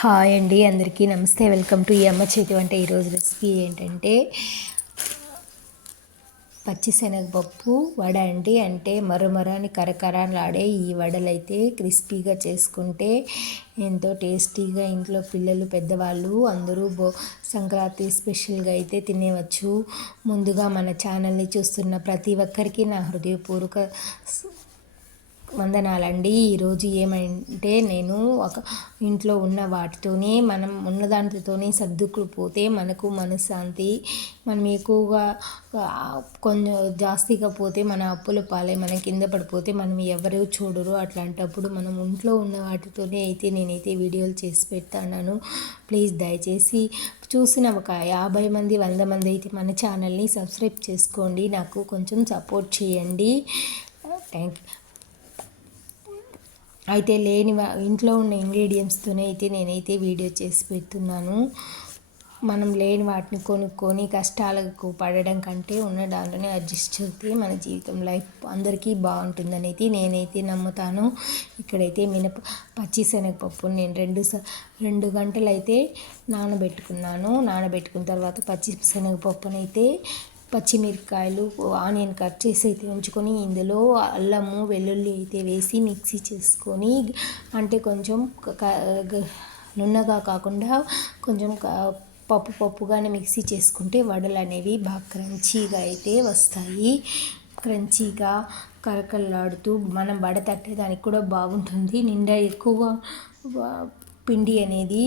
Hi అండి అందరికీ నమస్తే. వెల్కమ్ టు ఈ అమ్మ చేతి వంట. ఈరోజు రెసిపీ ఏంటంటే పచ్చిశనగపప్పు వడ అండి. అంటే మరమరాని కరకరలాడే ఈ వడలు అయితే క్రిస్పీగా చేసుకుంటే ఎంతో టేస్టీగా ఇంట్లో పిల్లలు పెద్దవాళ్ళు అందరూ బో సంక్రాంతి స్పెషల్గా అయితే తినేవచ్చు. ముందుగా మన ఛానల్ని చూస్తున్న ప్రతి ఒక్కరికి నా హృదయపూర్వక వందనాలండి. ఈరోజు ఏమంటే నేను ఒక ఇంట్లో ఉన్న వాటితోనే మనం ఉన్న దాంట్తోనే సర్దుకుపోతే మనకు మనశ్శాంతి మనం ఎక్కువగా కొంచెం జాస్తిగా పోతే మన అప్పుల పాలే మనం కింద పడిపోతే మనం ఎవరు చూడరు. అట్లాంటప్పుడు మనం ఇంట్లో ఉన్న వాటితోనే అయితే నేనైతే వీడియోలు చేసి పెడతాను ప్లీజ్ దయచేసి చూసిన ఒక యాభై మంది వంద మంది అయితే మన ఛానల్ని సబ్స్క్రైబ్ చేసుకోండి. నాకు కొంచెం సపోర్ట్ చేయండి. థ్యాంక్ యూ అయితే లేని ఇంట్లో ఉన్న ఇంగ్రీడియంట్స్తోనే అయితే నేనైతే వీడియో చేసి పెడుతున్నాను. మనం లేని వాటిని కొనుక్కొని కష్టాలకు పడడం కంటే ఉన్న దాంట్లోనే అడ్జస్ట్ చేస్తే మన జీవితం లైఫ్ అందరికీ బాగుంటుందని అయితే నేనైతే నమ్ముతాను. ఇక్కడైతే మినప పచ్చిశనగపప్పు నేను రెండు రెండు గంటలు అయితే నానబెట్టుకున్నాను. నానబెట్టుకున్న తర్వాత పచ్చి శనగపప్పునైతే పచ్చిమిరపకాయలు ఆనియన్ కట్ చేసి అయితే ఉంచుకొని ఇందులో అల్లము వెల్లుల్లి అయితే వేసి మిక్సీ చేసుకొని అంటే కొంచెం నున్నగా కాకుండా కొంచెం పప్పు పప్పుగానే మిక్సీ చేసుకుంటే వడలు అనేవి బాగా క్రంచీగా అయితే వస్తాయి. క్రంచీగా కరకల్లాడుతూ మనం వడ తట్టేదానికి కూడా బాగుంటుంది. నిండా ఎక్కువ పిండి అనేది